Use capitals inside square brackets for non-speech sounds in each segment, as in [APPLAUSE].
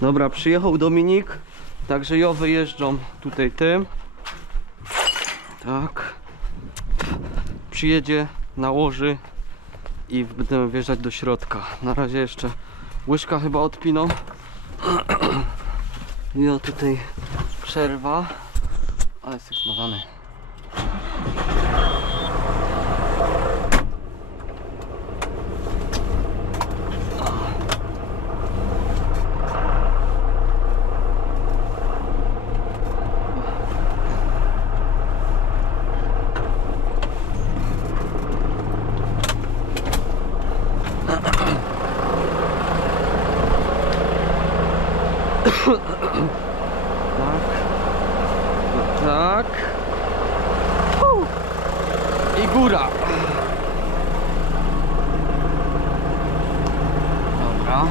Dobra, przyjechał Dominik, także ja wyjeżdżam tutaj tym. Tak. Przyjedzie, nałoży i będziemy wjeżdżać do środka. Na razie jeszcze łyżka chyba odpiną. [CLEARS THROAT] Ja tutaj przerwa, ale jest już smazany. Tak. No tak. Uu. I góra. Dobra.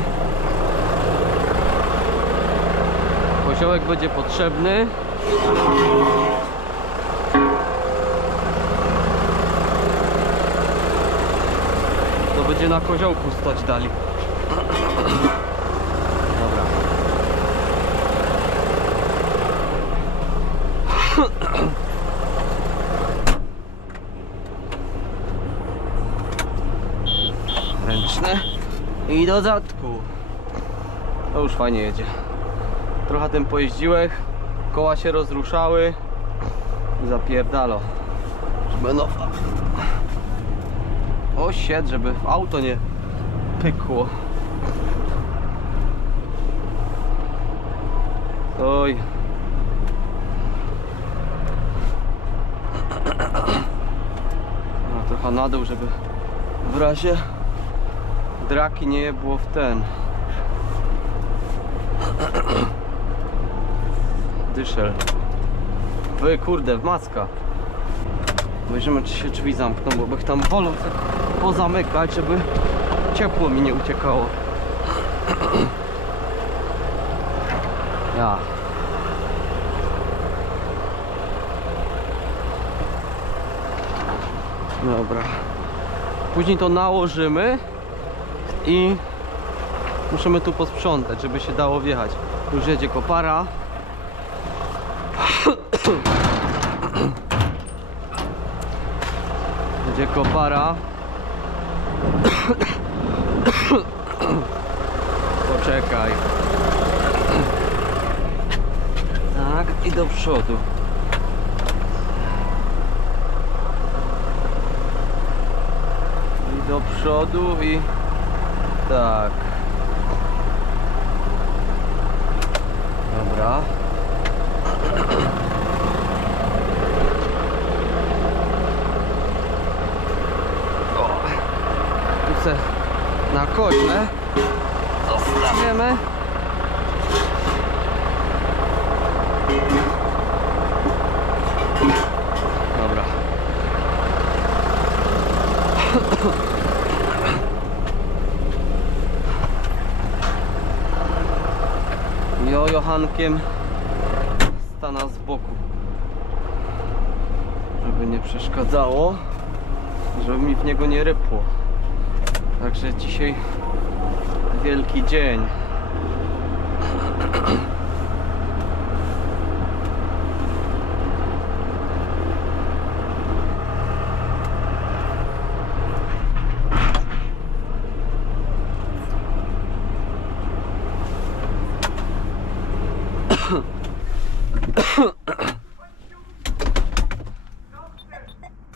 Koziołek będzie potrzebny. To będzie na koziołku stać dali. Dobra. Ręczne i do zadku. To już fajnie jedzie. Trochę tym pojeździłek, koła się rozruszały zapierdalo. Żeby no... O sied, żeby w auto nie pykło. Oj. No, trochę na dół, żeby w razie draki nie było w ten. [CLEARS THROAT] Dyszel. Wy kurde, w maska. Obejrzymy czy się drzwi zamkną, bo bych tam wolał pozamykać, żeby ciepło mi nie uciekało. [CLEARS THROAT] Ja. Dobra. Później to nałożymy i musimy tu posprzątać, żeby się dało wjechać. Już jedzie kopara. Jedzie kopara. Poczekaj. Tak, i do przodu. I do przodu i tak. Dobra. O. Tu se na koźle zostawiamy. Dobra. Jo Johankiem stana z boku. Żeby nie przeszkadzało, żeby mi w niego nie rypło. Także dzisiaj wielki dzień.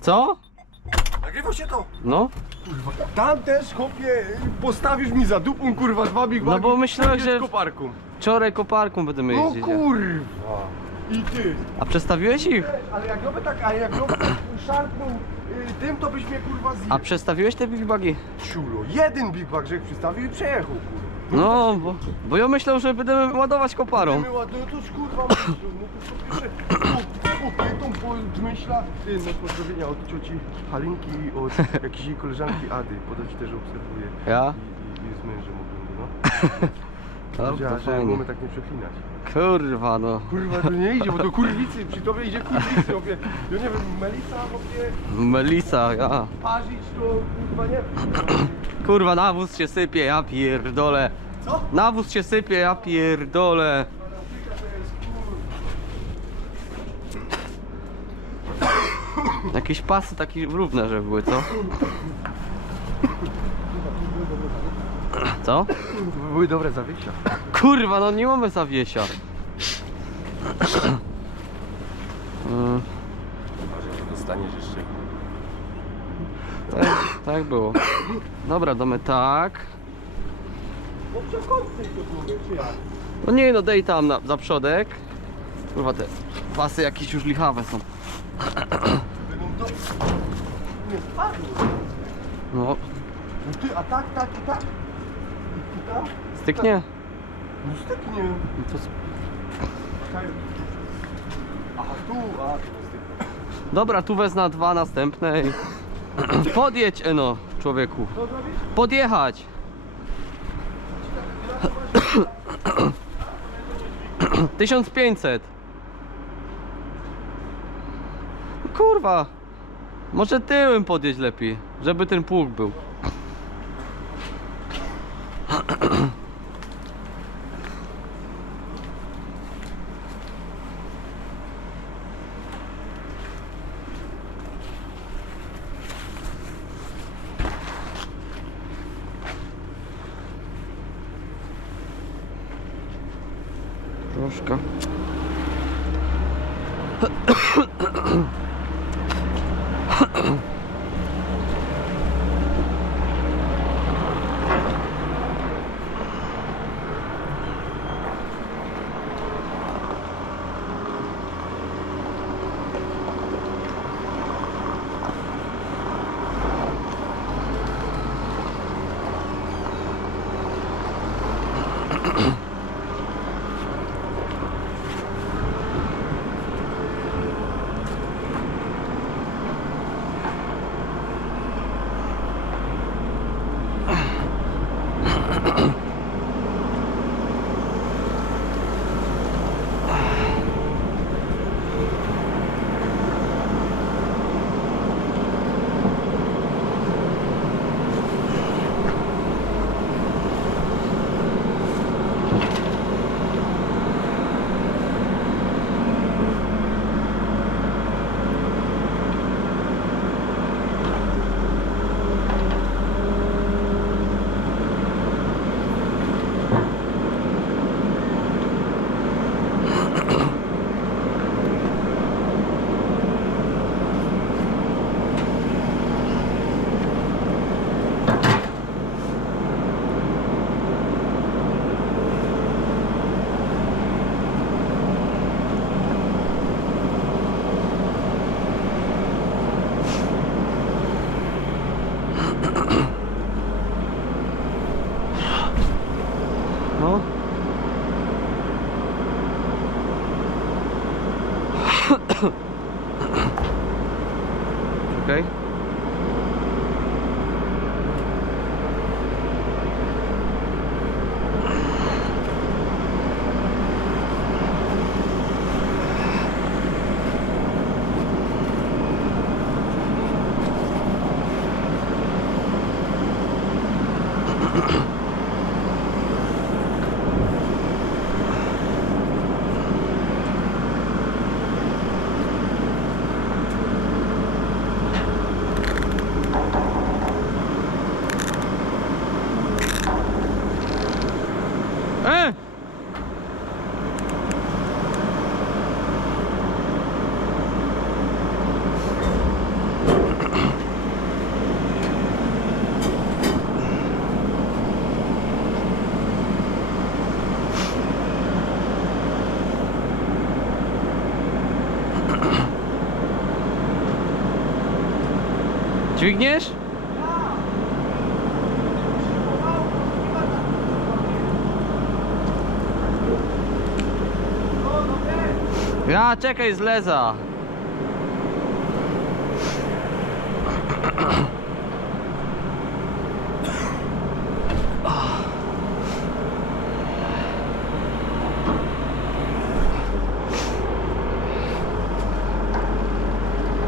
Co? Nagrywa się to! No? Tam też, chłopie, postawisz mi za dupą, kurwa, dwa big No bo myślałem, że- koparką. Wczoraj koparką będziemy No jeździć. kurwa! I ty! A przestawiłeś ich? Ale jak robię tak, a jak robię tak [COUGHS] szarpnął y, tym, to byś mnie kurwa zjebał. A przestawiłeś te big bagi? Ciulo, jeden big bag żech przystawił i przejechał, kurwa. No, bo, bo ja myślał, że będziemy ładować koparą. Ładują, to kurwa no to kobietą podmyśla, ty, no pozdrowienia od cioci Halinki i od [LAUGHS] jakiejś jej koleżanki Ady, podać też obserwuję. Ja? I, i, i z mężem ogląda, no. [LAUGHS] No, Powiedziała, że fajnie. mamy tak nie przeklinać. Kurwa no. Kurwa, to nie idzie, bo to [LAUGHS] kurwicy, przy tobie idzie kurwicy, obie. Ja nie wiem, Melisa, obie, Melisa, ja. parzyć to kurwa nie wiem. [CLEARS THROAT] Kurwa, nawóz się sypie, ja pierdolę. Co? Nawóz się sypie, ja pierdolę. Jakieś pasy takie równe, że były, co? Co? Były dobre zawieścia. Kurwa, no nie mamy zawiesia. Mm, dostaniesz jeszcze. tak, tak było. Dobra, damy tak. No nie no, dej tam na, za przodek. Kurwa, te pasy jakieś już lichawe są. Do... Nie spadły. No, No ty, a tak, tak i tak? I tu tam? styknie. No styknie. No to... Tak. Aha, tu, a tu styknie. Dobra, tu wezmę na dwa następne i... [CLEARS THROAT] Podjedź, Eno, człowieku. Co zrobić? Podjechać. [CLEARS THROAT] Tysiąc pięćset. Kurwa. Może tyłem podjeść lepiej, żeby ten pług był. Dźwigniesz? Ja, czekaj, zleza.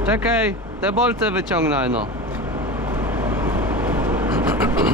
Czekaj, te bolce wyciągnę, no. Mm-hmm.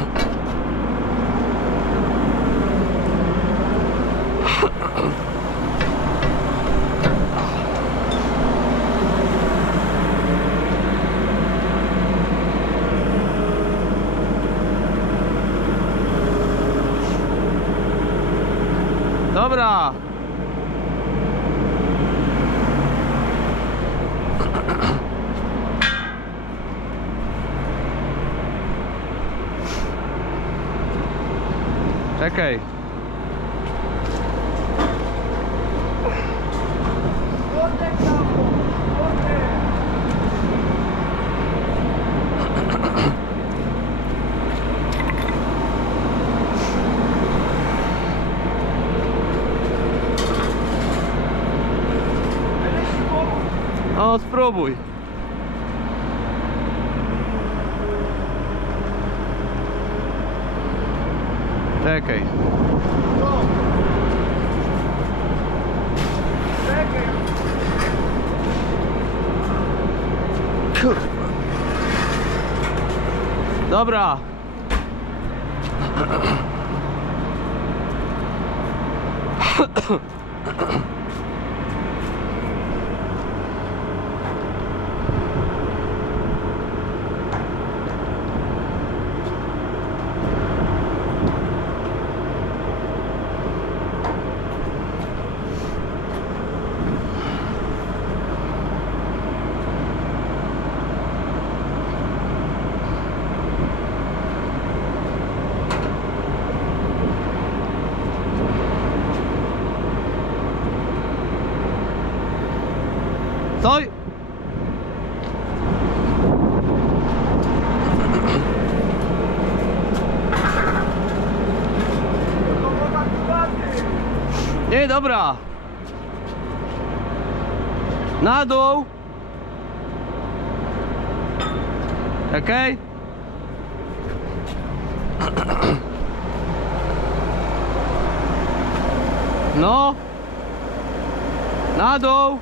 O, spróbuj. Czekaj. Kurwa. Dobra. Stoj! Nie, dobra. Na dół. Okej? No. Na dół.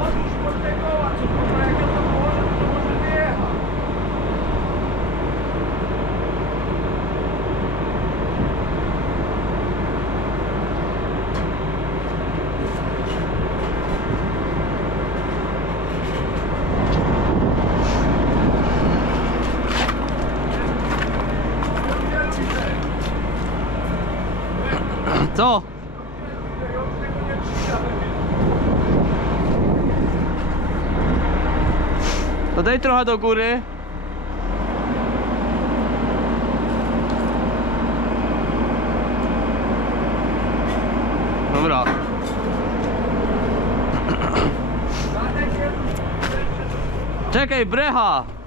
Odłóż pod te koła, co kurwa, jak ja to położę, to może wyjechać. Co? To daj trochę do góry. Dobra. Czekaj, brecha!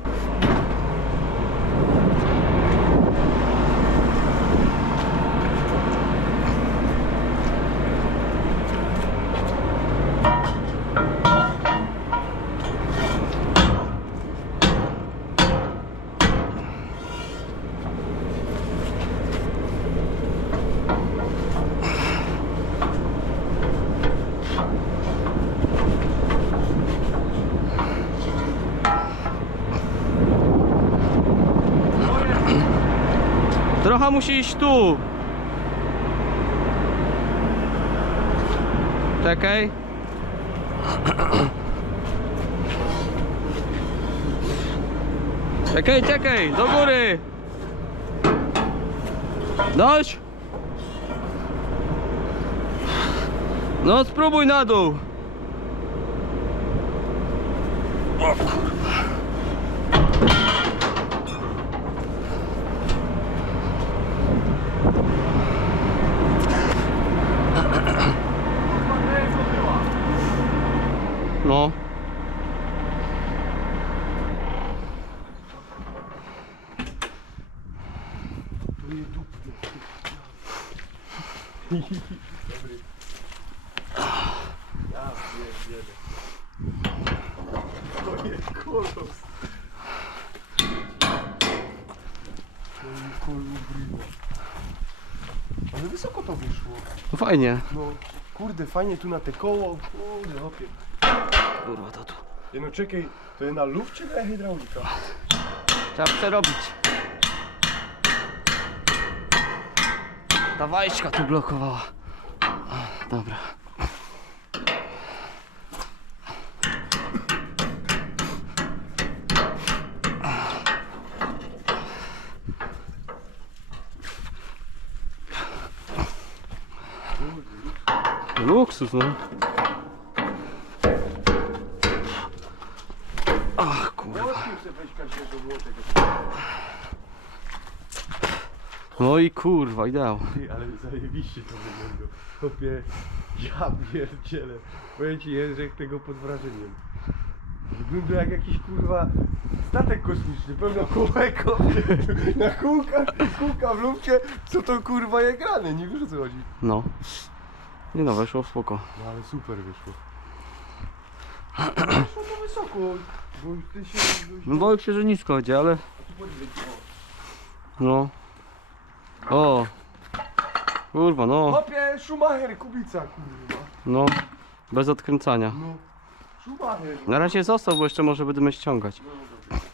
Trochę musi iść tu. Czekaj. Czekaj, czekaj, do góry. Dość. No spróbuj na dół. No. To jest kolos. Ale wysoko to wyszło. Fajnie. No, kurde, fajnie tu na te koło. Kurde, opie. Kurwa, to tu. Nie no czekaj, to jest na luf czy na hydraulika? Trzeba przerobić. Ta wajczka tu blokowała. Dobra. Luksus, no. Ach, kurwa. No i kurwa, ideał. Ty, ale zajebiście to wygląda. Chłopie, ja pierdzielę. Powiem ci, Jędrzek tego pod wrażeniem. Wygląda jak jakiś kurwa statek kosmiczny, pełno kółek na kółkach, kółka w lufcie. Co to kurwa je grane, nie wiesz o co chodzi. No. Nie no, weszło w spoko. No ale super wyszło. Wyszło to wysoko, bo ty się... No boję się, że nisko chodzi, ale... No. O. Kurwa, no. Chłopie, Schumacher, Kubica, kurwa. No. Bez odkręcania. No, Schumacher. Na razie został, bo jeszcze może będziemy ściągać. No, dobra.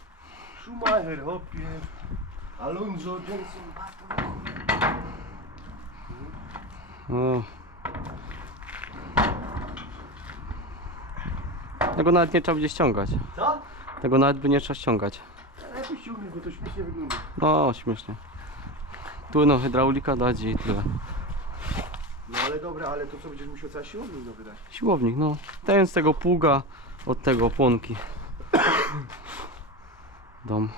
Schumacher, hopie. Alonso, Johnson. O. Tego nawet nie trzeba będzie ściągać. Co? Tego nawet by nie trzeba ściągać. Ale pościągnij, bo to śmiesznie wygląda. No, śmiesznie. Tu no, hydraulika dać i tyle. No ale dobra, ale to co będziesz musiał cała siłownik no wydać? Siłownik, no. Ten z tego pługa, od tego opłonki. [COUGHS] Dom.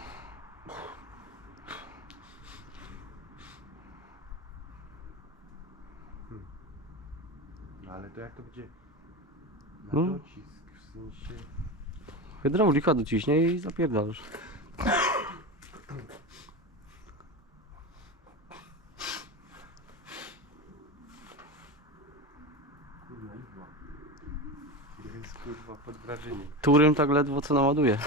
No ale to jak to będzie na No. docisk, w sensie... Hydraulika dociśnie i zapierdalasz. Kurwa. Jest kurwa pod wrażeniem. Turym tak ledwo co naładuje.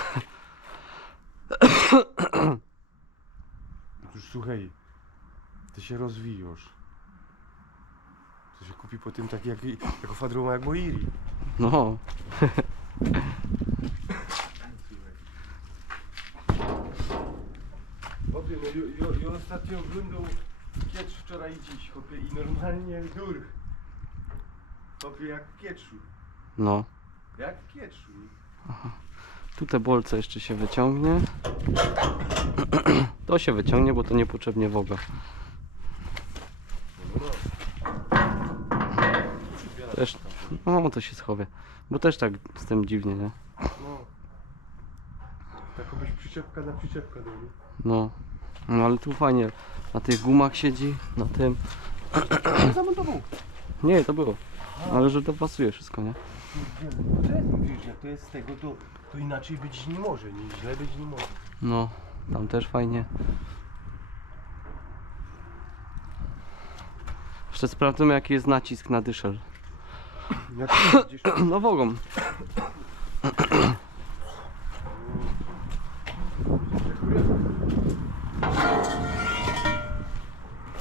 Już słuchaj, ty się rozwijasz. Się kupi po tym tak jak, jako fadroma jak Moiri. No. Chłopie, no jo ostatnio oglądał kiecz wczoraj i dziś, chłopie, i normalnie dur. Chłopie, jak w kieczu. No. Jak w kieczu. Tu te bolce jeszcze się wyciągnie. To się wyciągnie, bo to niepotrzebnie woga. Też, no to się schowie. Bo też tak z tym dziwnie, nie? No. Takobyś przyczepka na przyczepka do mnie. No. No ale tu fajnie. Na tych gumach siedzi, na tym. Zamontował. Nie, to było. Ale że to pasuje wszystko, nie? To jest, wiesz, jak to jest z tego, to, to inaczej być nie może, nie, źle być nie może. No, tam też fajnie. Jeszcze sprawdzimy jaki jest nacisk na dyszel. Jak to będziesz... [CLEARS THROAT] No wogą.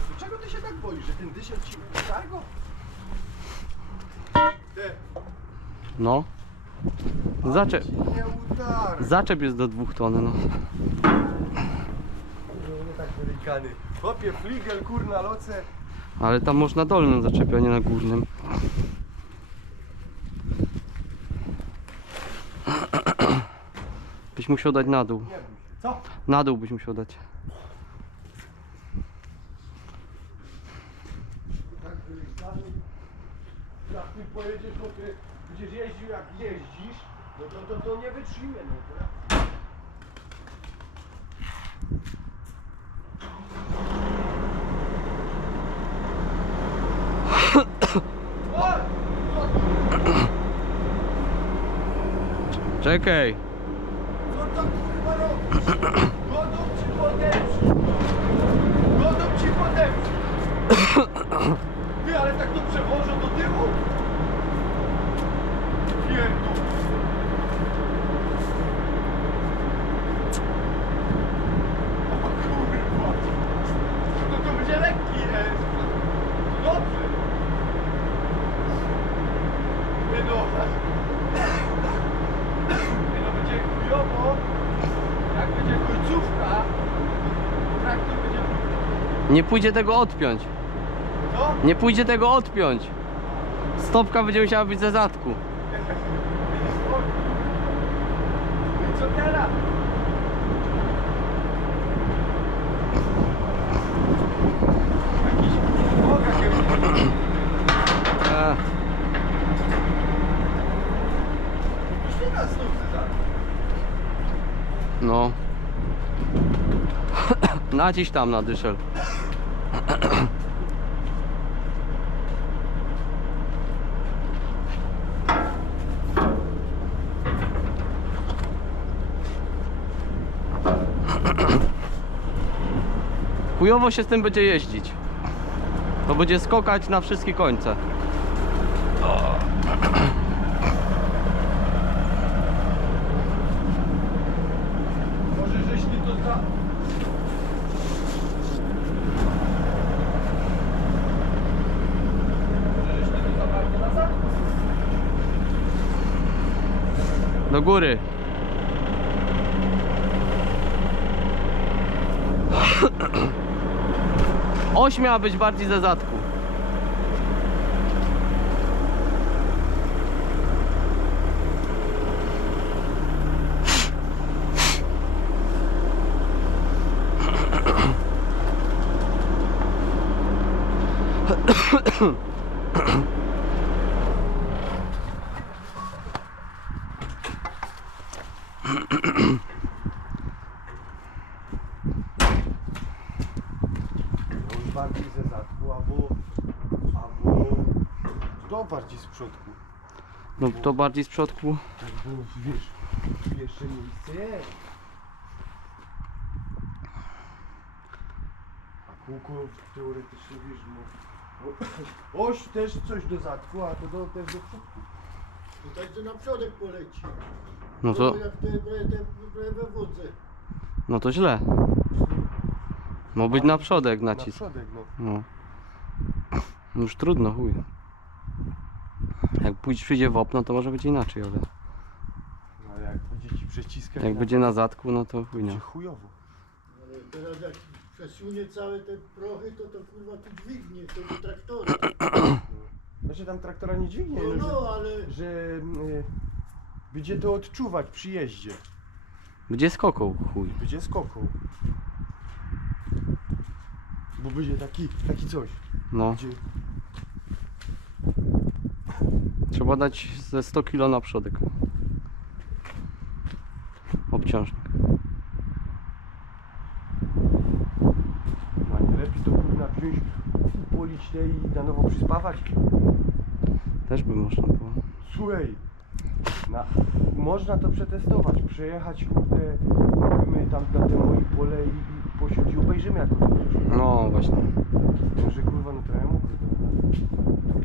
Dlaczego ty się tak boisz, że ten dyszel ci utargo? Te, No. Zaczep. nie. Zaczep jest do dwóch ton, no. No nie tak delikany. Chłopie, fligel, kurna, loce. Ale tam można dolnym zaczepiać, a nie na górnym. Byś musiał dać na dół. Co? Na dół byś musiał dać. Tak. Jak ty pojedziesz, chłopie, będziesz jeździł jak jeździsz, no to, to, to nie wytrzymie, no to. Oj! Czekaj. Godą ci podeprzy! Godą ci podeprzy! Ty, ale tak to przewożą do tyłu? Pierdol! O kurwa! No to będzie lekki jest! Dobrze! Nie no! Nie pójdzie tego odpiąć. Co? Nie pójdzie tego odpiąć. Stopka będzie musiała być ze zadku. Co teraz? No. [COUGHS] Naciś tam na dyszel. Chujowo się z tym będzie jeździć. To będzie skokać na wszystkie końce. Do góry. Oś miała być bardziej ze zadku. To bardziej z przodku. No to bardziej z przodku. Tak, bo wiesz, jeszcze miejsce jest. A kółko teoretycznie wiesz, no, no, [COUGHS] oś też coś do zadku, a to do, też do przodku. To tak, że na przodek poleci. No to, jak te, te, te we wodze. no to źle. Ma być na przodek Na nacisk. przodek, no. No. Już trudno, chuj. Jak pójdzie, przyjdzie w opno, to może być inaczej, ale No ale jak będzie ci przeciskać jak będzie na zadku, no to chuj będzie nie. chujowo. Ale teraz jak przesunie całe te prochy, to to kurwa tu dźwignie, to do traktora. Znaczy tam traktora nie dźwignie, No, no, no, ale że, że y, będzie to odczuwać przy jeździe. Będzie skoką, chuj. Będzie skoką. Bo będzie taki, taki coś. No, Będzie, trzeba dać ze 100 kg na przodek. Obciążnik. a nie lepiej to kurna wziąć, upolić te i na nowo przyspawać. Też by można było. Słuchaj, na, można to przetestować, przejechać kurde, my tam na te moje pole i, i obejrzymy jak to. No właśnie. Może kurwa, no trochę mógł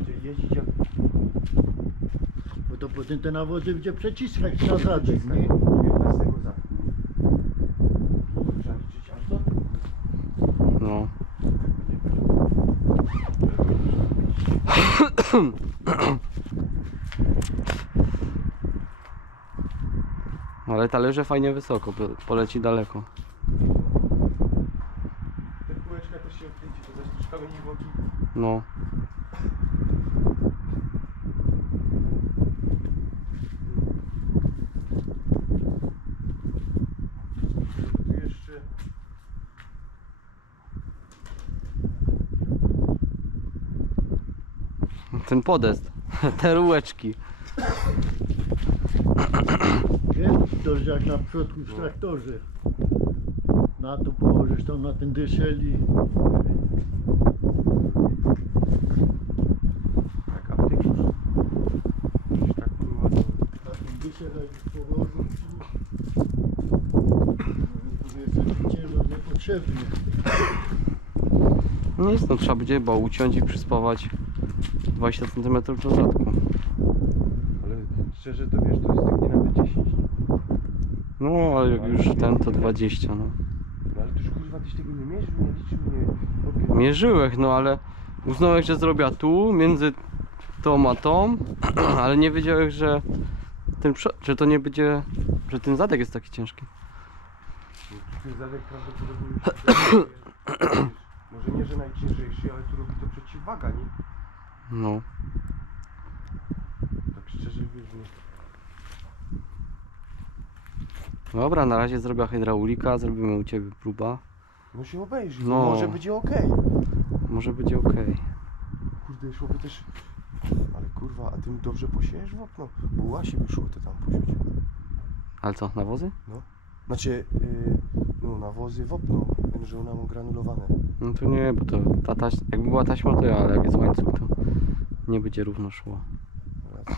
gdzie jeździć jak bo to potem te nawozy będzie przeciskać na zadek, nie? 19 zadku. Trzeba liczyć aż do No. [COUGHS] Ale talerze fajnie wysoko, po- poleci daleko. Te kółeczka też się odkręci, to zaś troszkę mniej boki. No. Tu jeszcze Ten podest. [LAUGHS] Te rułeczki. Wiesz, to że jak na przodku w traktorze. Na to położysz tam na ten dyszel i tak apteki. Tak kurwa to... na ten dyszel jak położył i ciężar niepotrzebny. Nic, no trzeba będzie chyba uciąć i przyspawać 20 cm do zadku. Ale szczerze to wiesz, to jest tak nie nawet 10. No, ale jak już ten to 20, no. No ale to już kurwa tyś tego nie mierzył, nie liczył, nie... Opie- Mierzyłeś, no ale uznałeś, że zrobiła tu, między tą a tą, [CLEARS THROAT] ale nie wiedziałeś, że ten, że to nie będzie, że ten zadek jest taki ciężki. Ten zadek prawdopodobnie już... [CLEARS THROAT] Może nie, że najciężejszy, ale tu robi to przeciwwaga, nie? No. Tak szczerze wiesz? Dobra, na razie zrobię hydraulika, zrobimy u ciebie próba. No się obejrzy, No. może będzie okej. Może będzie ok. Kurde, szłoby też... Ale kurwa, a tym dobrze posiejesz w okno? Bo łasi by szło te tam posieć. Ale co, nawozy? Znaczy, yy, no nawozy w okno, że ona ma granulowane. No to nie, bo to ta taś... jakby była taśma to ja, ale jak jest łańcuch to nie będzie równo szło. Racja.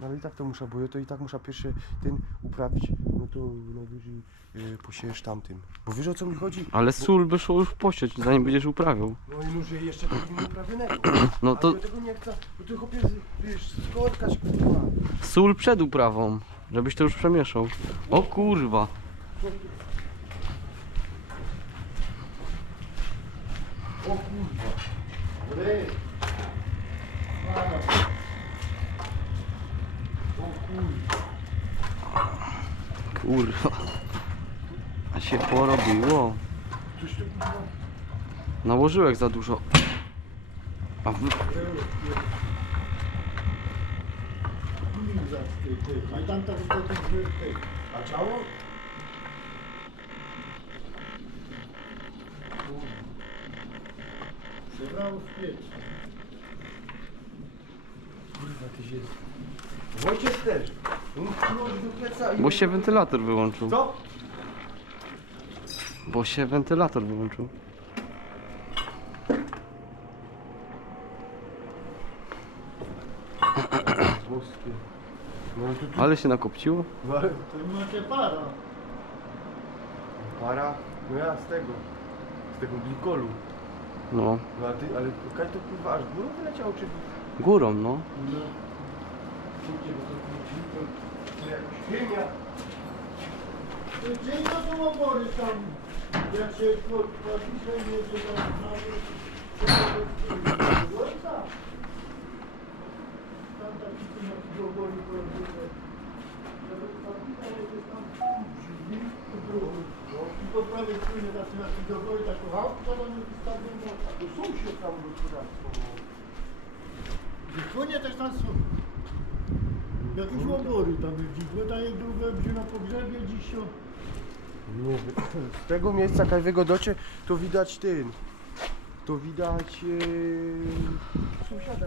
No ale i tak to muszę, bo ja to i tak muszę pierwszy ten uprawić, no to najwyżej yy, posiejesz tamtym. Bo wiesz o co mi chodzi? Ale sól by szło już posieć, zanim będziesz uprawiał. No i może jeszcze nie uprawionego. [CLEARS THROAT] No to ja tego nie chcę, bo ty chłopie, wiesz, skorkać kurwa. sól przed uprawą, żebyś to już przemieszał. O kurwa. O kurwa. O kurwa. Kurwa. A się porobiło. Coś tu kurwa. Nałożyłeś za dużo. A wy... A tam tak to tak że ty. A ciało? Przebrał w piec. Kurwa, ty się... Wojciech też. On wkrój do pieca i... Bo się wentylator wyłączył. Co? Bo się wentylator wyłączył. Boskie. No to tu... Ale się nakopciło. No ale... To macie para. Para? No ja z tego. Z tego glikolu. No. No a ty, ale kaj to kurwa aż górą wyleciało, czy... Górą, no. No. Szybciej, bo to to... To jakoś chemia. Gdzie to są obory tam? Jak się podpisze, nie że tam mamy... Tam taki tu na tych obory porobione. I po prawej stronie zaczyna się do góry taką chałkę, to tam jest wystawione. To sąsiad tam gospodarstwo. Konie też tam są. Jakieś obory tam jest. Wydaje drugie gdzie na pogrzebie dziś się. Nie. Z tego miejsca Kajwego docie to widać ten. To widać yy, sąsiada.